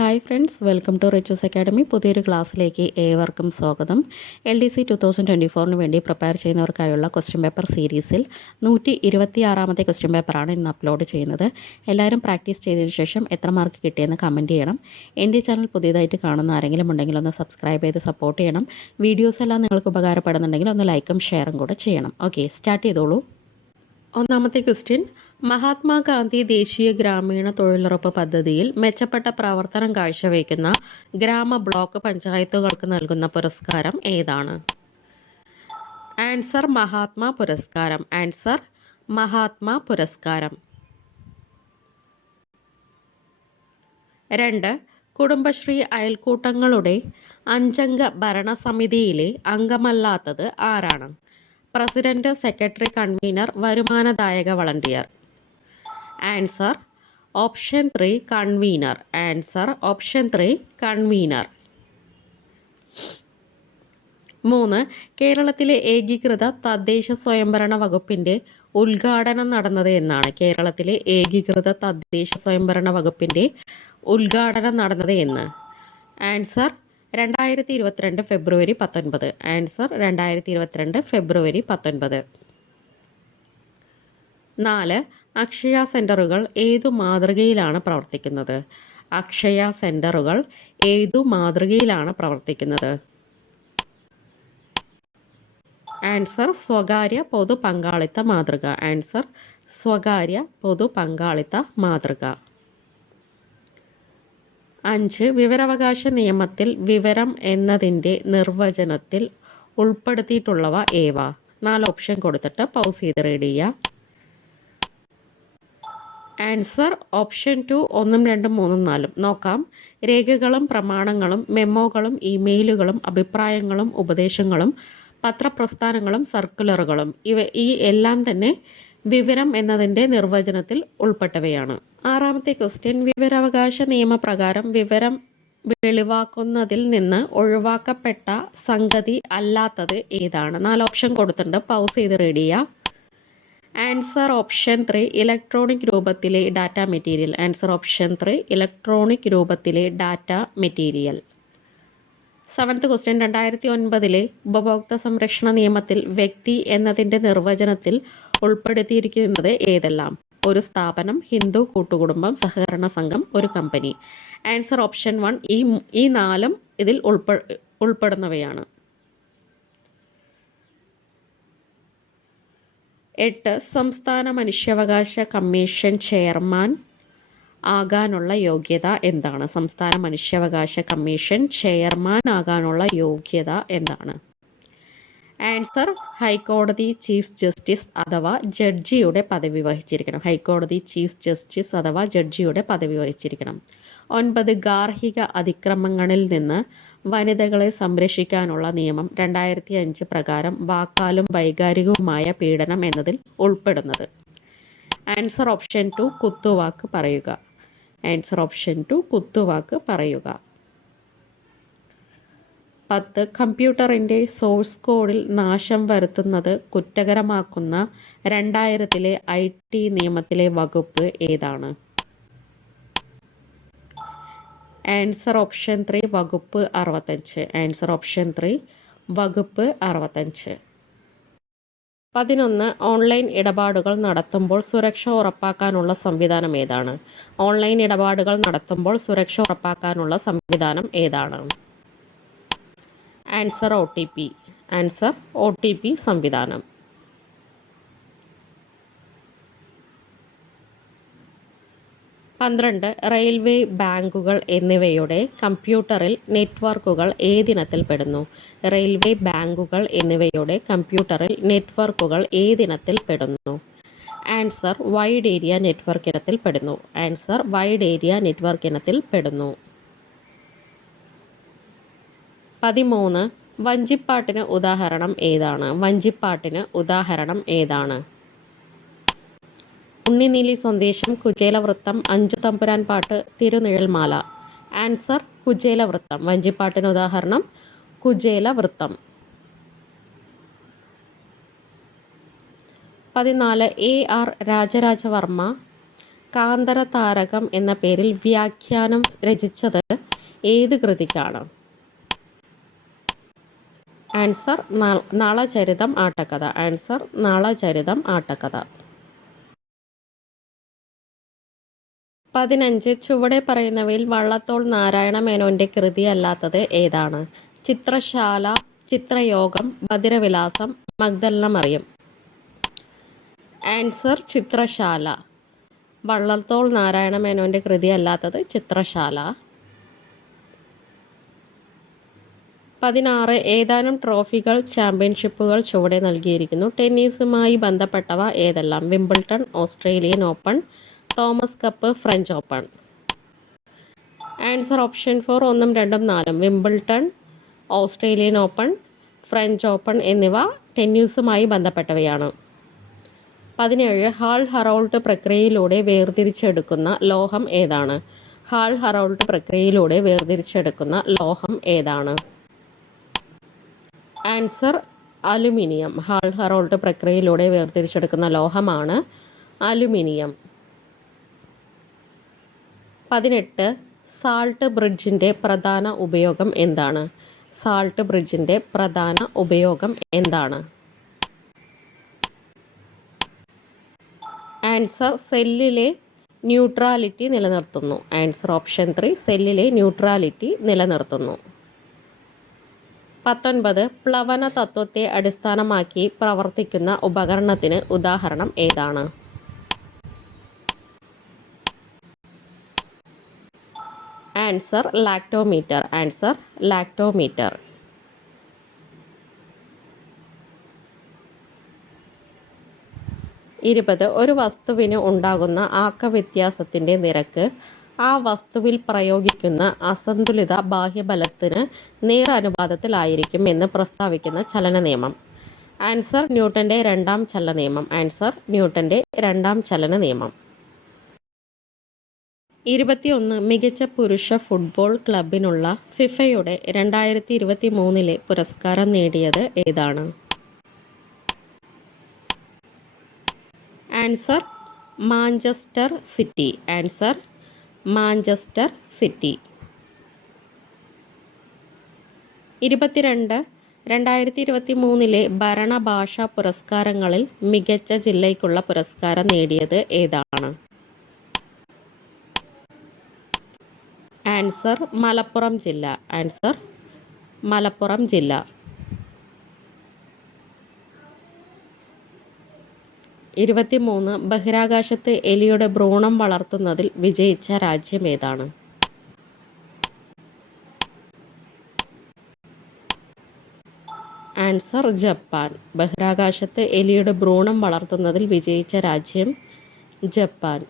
Hi friends, welcome to Riches academy. പുതിയൊരു ക്ലാസ്സിലേക്ക് ഏവർക്കും സ്വാഗതം. LDC 2024 വേണ്ടി പ്രിപ്പയർ ചെയ്യുന്നവർക്കായുള്ള ക്വസ്റ്റ്യൻ പേപ്പർ സീരീസിൽ 126ാമത്തെ ക്വസ്റ്റ്യൻ പേപ്പറാണ് ഇന്ന് അപ്ലോഡ് ചെയ്യുന്നത്. എല്ലാവരും പ്രാക്ടീസ് ചെയ്തതിനു ശേഷം എത്ര മാർക്ക് കിട്ടിയെന്ന് കമൻറ്റ് ചെയ്യണം. എൻ്റെ ചാനൽ പുതിയതായിട്ട് കാണുന്ന ആരെങ്കിലും ഉണ്ടെങ്കിൽ ഒന്ന് സബ്സ്ക്രൈബ് ചെയ്ത് സപ്പോർട്ട് ചെയ്യണം. വീഡിയോസ് എല്ലാം നിങ്ങൾക്ക് ഉപകാരപ്പെടുന്നുണ്ടെങ്കിൽ ഒന്ന് ലൈക്കും ഷെയറും കൂടെ ചെയ്യണം. ഓക്കെ, സ്റ്റാർട്ട് ചെയ്തോളൂ. ഒന്നാമത്തെ ക്വസ്റ്റ്യൻ, മഹാത്മാഗാന്ധി ദേശീയ ഗ്രാമീണ തൊഴിലുറപ്പ് പദ്ധതിയിൽ മെച്ചപ്പെട്ട പ്രവർത്തനം കാഴ്ചവെക്കുന്ന ഗ്രാമ ബ്ലോക്ക് പഞ്ചായത്തുകൾക്ക് നൽകുന്ന പുരസ്കാരം ഏതാണ്? ആൻസർ മഹാത്മാ പുരസ്കാരം. ആൻസർ മഹാത്മാ പുരസ്കാരം. 2. കുടുംബശ്രീ അയൽക്കൂട്ടങ്ങളുടെ 5-അംഗ ഭരണസമിതിയിലെ അംഗമല്ലാത്തത് ആരാണ്? പ്രസിഡന്റ്, സെക്രട്ടറി, കൺവീനർ, വരുമാനദായക volunteer. Answer option 3 convenor. Answer option 3 convenor. 3. കേരളത്തിലെ ഏകീകൃത തദ്ദേശ സ്വയംഭരണ വകുപ്പിന്റെ ഉദ്ഘാടനം നടന്നത് എന്നാണ്? കേരളത്തിലെ ഏകീകൃത തദ്ദേശ സ്വയംഭരണ വകുപ്പിന്റെ ഉദ്ഘാടനം നടന്നത് എന്ന്? ആൻസർ 2022 ഫെബ്രുവരി 19. ആൻസർ 2022 ഫെബ്രുവരി 19. 4. അക്ഷയ സെൻ്ററുകൾ ഏതു മാതൃകയിലാണ് പ്രവർത്തിക്കുന്നത്? അക്ഷയ സെൻ്ററുകൾ ഏതു മാതൃകയിലാണ് പ്രവർത്തിക്കുന്നത്? ആൻസർ സ്വകാര്യ പൊതു പങ്കാളിത്ത മാതൃക. ആൻസർ സ്വകാര്യ പൊതു പങ്കാളിത്ത മാതൃക. 5. വിവരാവകാശ നിയമത്തിൽ വിവരം എന്നതിൻ്റെ നിർവചനത്തിൽ ഉൾപ്പെടുത്തിയിട്ടുള്ളവ ഏവ? 4 ഓപ്ഷൻ കൊടുത്തിട്ട് പൗസ് ചെയ്ത് റീഡ് ചെയ്യുക. Answer option 2 1, 2, 3, 4. നോക്കാം. രേഖകളും പ്രമാണങ്ങളും മെമ്മോകളും ഇമെയിലുകളും അഭിപ്രായങ്ങളും ഉപദേശങ്ങളും പത്രപ്രസ്ഥാനങ്ങളും സർക്കുലറുകളും ഈ എല്ലാം തന്നെ വിവരം എന്നതിൻ്റെ നിർവചനത്തിൽ ഉൾപ്പെട്ടവയാണ്. 6ാമത്തെ ക്വസ്റ്റ്യൻ, വിവരാവകാശ നിയമപ്രകാരം വിവരം വെളിവാക്കുന്നതിൽ നിന്ന് ഒഴിവാക്കപ്പെട്ട സംഗതി അല്ലാത്തത് ഏതാണ്? 4 ഓപ്ഷൻ കൊടുത്തിട്ടുണ്ട്, പൗസ് ചെയ്ത് റീഡ് ചെയ്യുക. ആൻസർ ഓപ്ഷൻ 3 ഇലക്ട്രോണിക് രൂപത്തിലെ data material. Answer option 3 electronic രൂപത്തിലെ ഡാറ്റ മെറ്റീരിയൽ. 7th ക്വസ്റ്റ്യൻ, 2009 ഉപഭോക്തൃ സംരക്ഷണ നിയമത്തിൽ വ്യക്തി എന്നതിൻ്റെ നിർവചനത്തിൽ ഉൾപ്പെടുത്തിയിരിക്കുന്നത് ഏതെല്ലാം? ഒരു സ്ഥാപനം, ഹിന്ദു കൂട്ടുകുടുംബം, സഹകരണ സംഘം, ഒരു കമ്പനി. ആൻസർ ഓപ്ഷൻ 1 ഈ 4 ഇതിൽ ഉൾപ്പെടുന്നവയാണ്. 8. സംസ്ഥാന മനുഷ്യാവകാശ കമ്മീഷൻ ചെയർമാൻ ആകാനുള്ള യോഗ്യത എന്താണ്? സംസ്ഥാന മനുഷ്യാവകാശ കമ്മീഷൻ ചെയർമാൻ ആകാനുള്ള യോഗ്യത എന്താണ്? ആൻസർ ഹൈക്കോടതി ചീഫ് ജസ്റ്റിസ് അഥവാ ജഡ്ജിയുടെ പദവി വഹിച്ചിരിക്കണം. ഹൈക്കോടതി ചീഫ് ജസ്റ്റിസ് അഥവാ ജഡ്ജിയുടെ പദവി വഹിച്ചിരിക്കണം. 9. ഗാർഹിക അതിക്രമങ്ങളിൽ നിന്ന് വനിതകളെ സംരക്ഷിക്കാനുള്ള നിയമം 2005 പ്രകാരം വാക്കാലും വൈകാരികവുമായ പീഡനം എന്നതിൽ ഉൾപ്പെടുന്നത്? ആൻസർ ഓപ്ഷൻ 2 കുത്തുവാക്ക് പറയുക. ആൻസർ ഓപ്ഷൻ 2 കുത്തുവാക്ക് പറയുക. 10. കമ്പ്യൂട്ടറിൻ്റെ സോഴ്സ് കോഡിൽ നാശം വരുത്തുന്നത് കുറ്റകരമാക്കുന്ന 2000 IT നിയമത്തിലെ വകുപ്പ് ഏതാണ്? ആൻസർ ഓപ്ഷൻ 3 വകുപ്പ് 65. ആൻസർ ഓപ്ഷൻ 3 വകുപ്പ് 65. 11. ഓൺലൈൻ ഇടപാടുകൾ നടത്തുമ്പോൾ സുരക്ഷ ഉറപ്പാക്കാനുള്ള സംവിധാനം ഏതാണ്? ഓൺലൈൻ ഇടപാടുകൾ നടത്തുമ്പോൾ സുരക്ഷ ഉറപ്പാക്കാനുള്ള സംവിധാനം ഏതാണ്? Answer OTP. ആൻസർ OTP സംവിധാനം. 12. റെയിൽവേ, ബാങ്കുകൾ എന്നിവയുടെ കമ്പ്യൂട്ടറിൽ നെറ്റ്വർക്കുകൾ ഏതിനത്തിൽ പെടുന്നു? റെയിൽവേ, ബാങ്കുകൾ എന്നിവയുടെ കമ്പ്യൂട്ടറിൽ നെറ്റ്വർക്കുകൾ ഏതിനത്തിൽ പെടുന്നു? ആൻസർ വൈഡ് ഏരിയ നെറ്റ്വർക്ക് ഇനത്തിൽ പെടുന്നു. ആൻസർ വൈഡ് ഏരിയ നെറ്റ്വർക്ക് ഇനത്തിൽ പെടുന്നു. 13. വഞ്ചിപ്പാട്ടിന് ഉദാഹരണം ഏതാണ്? വഞ്ചിപ്പാട്ടിന് ഉദാഹരണം ഏതാണ്? ഉണ്ണിനീലി സന്ദേശം, കുചേലവൃത്തം, അഞ്ചു തമ്പുരാൻ പാട്ട്, തിരുനിഴൽമാല. ആൻസർ കുചേലവൃത്തം. വഞ്ചിപ്പാട്ടിന് ഉദാഹരണം കുചേലവൃത്തം. 14. AR രാജരാജവർമ്മ കാന്തര താരകം എന്ന പേരിൽ വ്യാഖ്യാനം രചിച്ചത് ഏത് കൃതിക്കാണ്? ആൻസർ നളചരിതം ആട്ടക്കഥ. ആൻസർ നളചരിതം ആട്ടക്കഥ. 15 ചുവടെ പറയുന്നവയിൽ വള്ളത്തോൾ നാരായണ മേനോന്റെ കൃതി അല്ലാത്തത് ഏതാണ്? ചിത്രശാല, ചിത്രയോഗം, ബധിരവിലാസം, മഗ്ദലന മറിയം. ആൻസർ ചിത്രശാല. വള്ളത്തോൾ നാരായണ മേനോന്റെ കൃതി അല്ലാത്തത് ചിത്രശാല. 16 ഏതാനും ട്രോഫികൾ, ചാമ്പ്യൻഷിപ്പുകൾ ചുവടെ നൽകിയിരിക്കുന്നു. ടെന്നീസുമായി ബന്ധപ്പെട്ടവ ഏതെല്ലാം? Wimbledon, Australian open, Thomas cup, French open. Answer option 4 1, 2, 4. Wimbledon, Australian open, French open എന്നിവ ടെന്നീസുമായി ബന്ധപ്പെട്ടവയാണ്. 17 ഹാൾ ഹറോൾട്ട് പ്രക്രിയയിലൂടെ വേർതിരിച്ചെടുക്കുന്ന ലോഹം ഏതാണ്? ഹാൾ ഹറോൾട്ട് പ്രക്രിയയിലൂടെ വേർതിരിച്ചെടുക്കുന്ന ലോഹം ഏതാണ്? Answer aluminium. ഹാൾ ഹറോൾട്ട് പ്രക്രിയയിലൂടെ വേർതിരിച്ചെടുക്കുന്ന ലോഹമാണ് അലുമിനിയം. 18 സാൾട്ട് ബ്രിഡ്ജിന്റെ പ്രധാന ഉപയോഗം എന്താണ്? സാൾട്ട് ബ്രിഡ്ജിന്റെ പ്രധാന ഉപയോഗം എന്താണ്? ആൻസർ സെല്ലിലെ ന്യൂട്രാലിറ്റി നിലനിർത്തുന്നു. ആൻസർ ഓപ്ഷൻ 3 സെല്ലിലെ ന്യൂട്രാലിറ്റി നിലനിർത്തുന്നു. 19 പ്ലവന തത്വത്തെ അടിസ്ഥാനമാക്കി പ്രവർത്തിക്കുന്ന ഉപകരണത്തിന് ഉദാഹരണം ഏതാണ്? Answer lactometer. Answer lactometer. 20 ഒരു വസ്തുവിന് ഉണ്ടാകുന്ന ആക്കവ്യത്യാസത്തിന്റെ നിരക്ക് ആ വസ്തുവിൽ പ്രയോഗിക്കുന്ന അസന്തുലിത ബാഹ്യബലത്തിന് നേരനുപാതത്തിലായിരിക്കും എന്ന് പ്രസ്താവിക്കുന്ന ചലന നിയമം. ആൻസർ ന്യൂട്ടന്റെ രണ്ടാം ചലന നിയമം. ആൻസർ ന്യൂട്ടന്റെ രണ്ടാം ചലന നിയമം. 21 മികച്ച പുരുഷ ഫുട്ബോൾ ക്ലബിനുള്ള ഫിഫയുടെ 2023 പുരസ്കാരം നേടിയത് ഏതാണ്? Answer Manchester city. Answer Manchester city. 22 2023 ഭരണഭാഷാ പുരസ്കാരങ്ങളിൽ മികച്ച ജില്ലയ്ക്കുള്ള പുരസ്കാരം നേടിയത് ഏതാണ്? ആൻസർ മലപ്പുറം ജില്ല. ആൻസർ മലപ്പുറം ജില്ല. 23 ബഹിരാകാശത്ത് എലിയുടെ ഭ്രൂണം വളർത്തുന്നതിൽ വിജയിച്ച രാജ്യം ഏതാണ്? Answer Japan. ബഹിരാകാശത്ത് എലിയുടെ ഭ്രൂണം വളർത്തുന്നതിൽ വിജയിച്ച രാജ്യം ജപ്പാൻ.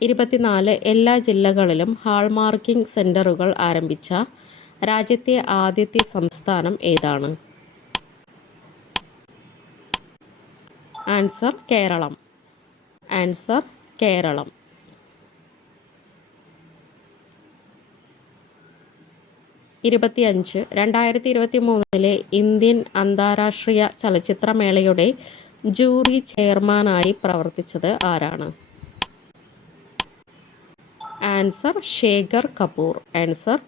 24 എല്ലാ ജില്ലകളിലും ഹാൾമാർക്കിംഗ് സെന്ററുകൾ ആരംഭിച്ച രാജ്യത്തെ ആദ്യത്തെ സംസ്ഥാനം ഏതാണ്? Answer Keralam. Answer Keralam. 25 2023 Indian അന്താരാഷ്ട്രീയ ചലച്ചിത്രമേളയുടെ ജൂറി ചെയർമാനായി പ്രവർത്തിച്ചത് ആരാണ്? Answer Shekhar Kapur. Answer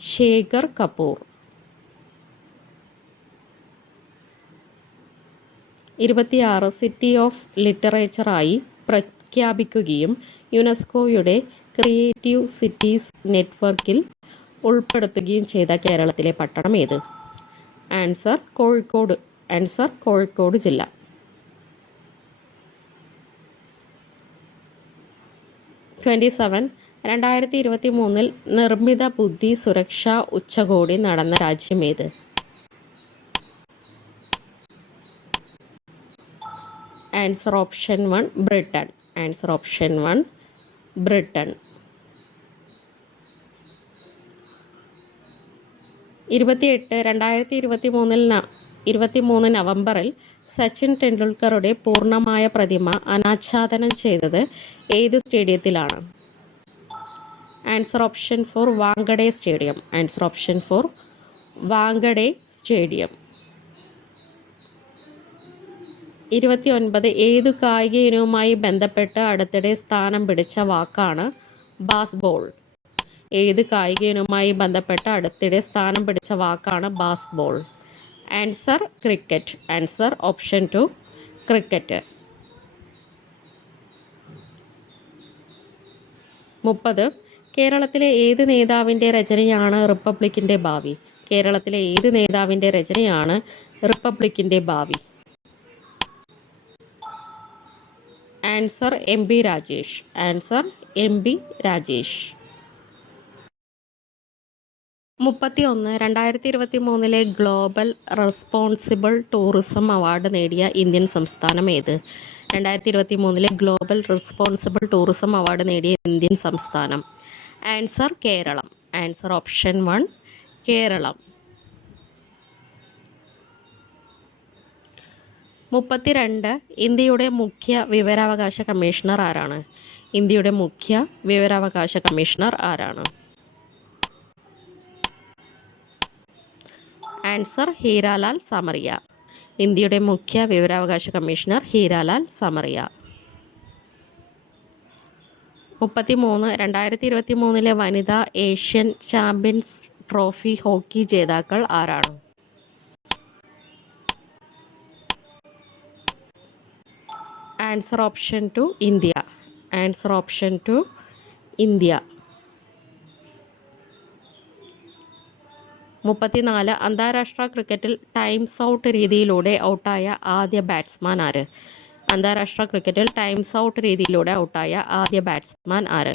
Shekhar Kapur. 26 city of ലിറ്ററേച്ചറായി പ്രഖ്യാപിക്കുകയും യുനെസ്കോയുടെ ക്രിയേറ്റീവ് സിറ്റീസ് നെറ്റ്വർക്കിൽ ഉൾപ്പെടുത്തുകയും ചെയ്ത കേരളത്തിലെ പട്ടണം ഏത്? ആൻസർ കോഴിക്കോട്. ആൻസർ കോഴിക്കോട് ജില്ല. 27 2023 നിർമ്മിത ബുദ്ധി സുരക്ഷാ ഉച്ചകോടി നടന്ന രാജ്യം ഏത്? Answer option 1 Britain. Answer option 1 Britain. 28 2023 നവംബറിൽ സച്ചിൻ ടെണ്ടുൽക്കറുടെ പൂർണ്ണമായ പ്രതിമ അനാച്ഛാദനം ചെയ്തത് ഏത് സ്റ്റേഡിയത്തിലാണ്? Answer option 4 Wankhede stadium. Answer option 4 Wankhede stadium. 29 ഏതു കായിക ഇനവുമായി ബന്ധപ്പെട്ട് അടുത്തിടെ സ്ഥാനം പിടിച്ച വാക്കാണ് ബാസ്ബോൾ? ഏത് കായിക ഇനവുമായി ബന്ധപ്പെട്ട് അടുത്തിടെ സ്ഥാനം പിടിച്ച വാക്കാണ് Bazball? Answer cricket. Answer option 2 cricket. 30 കേരളത്തിലെ ഏത് നേതാവിൻ്റെ രചനയാണ് റിപ്പബ്ലിക്കിൻ്റെ ഭാവി? കേരളത്തിലെ ഏത് നേതാവിൻ്റെ രചനയാണ് റിപ്പബ്ലിക്കിൻ്റെ ഭാവി? Answer M B. Rajesh. Answer M B. Rajesh. 31 2023 global responsible tourism award നേടിയ ഇന്ത്യൻ സംസ്ഥാനം ഏത്? 2023 ഗ്ലോബൽ റെസ്പോൺസിബിൾ ടൂറിസം അവാർഡ് നേടിയ ഇന്ത്യൻ സംസ്ഥാനം. Answer Keralam. Answer option 1 Keralam. 32 ഇന്ത്യയുടെ മുഖ്യ വിവരാവകാശ കമ്മീഷണർ ആരാണ്? ഇന്ത്യയുടെ മുഖ്യ വിവരാവകാശ കമ്മീഷണർ ആരാണ്? Answer Hiralal Samaria. ഇന്ത്യയുടെ മുഖ്യ വിവരാവകാശ കമ്മീഷണർ ഹീരാലാൽ സമറിയ. 33 2023 വനിതാ ഏഷ്യൻ ചാമ്പ്യൻസ് ട്രോഫി ഹോക്കി ജേതാക്കൾ ആരാണ്? Answer option 2 India. Answer option 2 India. 34 അന്താരാഷ്ട്ര ക്രിക്കറ്റിൽ ടൈംസ് ഔട്ട് രീതിയിലൂടെ ഔട്ടായ ആദ്യ ബാറ്റ്സ്മാൻ ആര്? അന്താരാഷ്ട്ര ക്രിക്കറ്റിൽ ടൈംസ് ഔട്ട് രീതിയിലൂടെ ഔട്ടായ ആദ്യ ബാറ്റ്സ്മാൻ ആര്?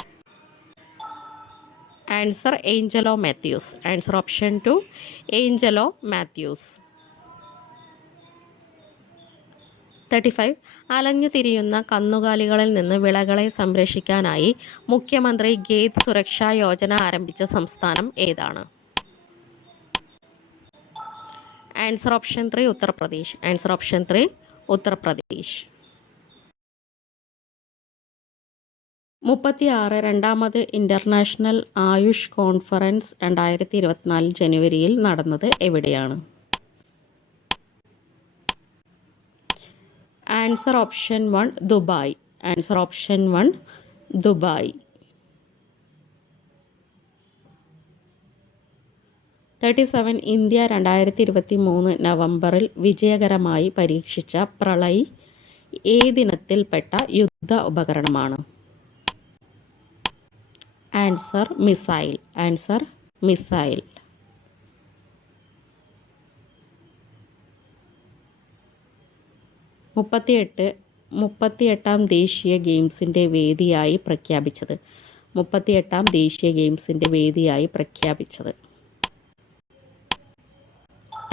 Answer Angelo Mathews. Answer option 2 Angelo Mathews. 35 അലഞ്ഞു തിരിയുന്ന കന്നുകാലികളിൽ നിന്ന് വിളകളെ സംരക്ഷിക്കാനായി മുഖ്യമന്ത്രി ഖേത് സുരക്ഷാ യോജന ആരംഭിച്ച സംസ്ഥാനം ഏതാണ്? Answer option 3 Uttar Pradesh. Answer option 3 Uttar Pradesh. 36 രണ്ടാമത് ഇൻ്റർനാഷണൽ ആയുഷ് കോൺഫറൻസ് 2024 ജനുവരിയിൽ നടന്നത് എവിടെയാണ്? Answer option 1 Dubai. Answer option 1 Dubai. 37 India 2023 നവംബറിൽ വിജയകരമായി പരീക്ഷിച്ച പ്രളയ് ഏതിനത്തിൽപ്പെട്ട യുദ്ധ ഉപകരണമാണ്? Answer missile. Answer missile. 38 ദേശീയ ഗെയിംസിൻ്റെ വേദിയായി പ്രഖ്യാപിച്ചത്? 38 ദേശീയ ഗെയിംസിൻ്റെ വേദിയായി പ്രഖ്യാപിച്ചത്?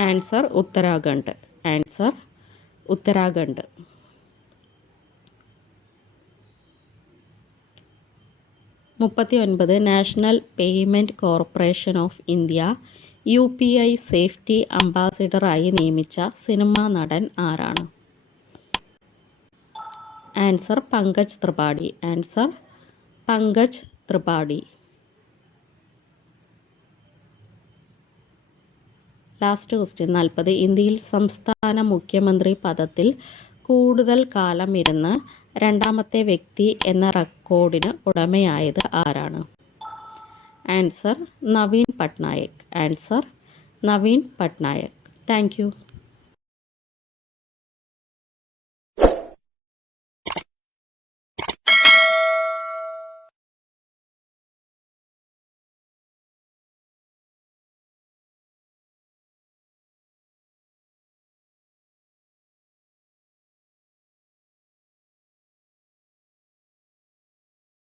Answer Uttarakhand. Answer Uttarakhand. 39 national payment corporation of India UPI safety അംബാസിഡറായി നിയമിച്ച സിനിമാ നടൻ ആരാണ്? Answer Pankaj Tripathi. Answer Pankaj Tripathi. Last question 40 ഇന്ത്യയിൽ സംസ്ഥാന മുഖ്യമന്ത്രി പദത്തിൽ കൂടുതൽ കാലം ഇരുന്ന് രണ്ടാമത്തെ വ്യക്തി എന്ന റെക്കോർഡിന് ഉടമയായത് ആരാണ്? Answer Naveen Patnaik. Answer Naveen Patnaik. Thank you.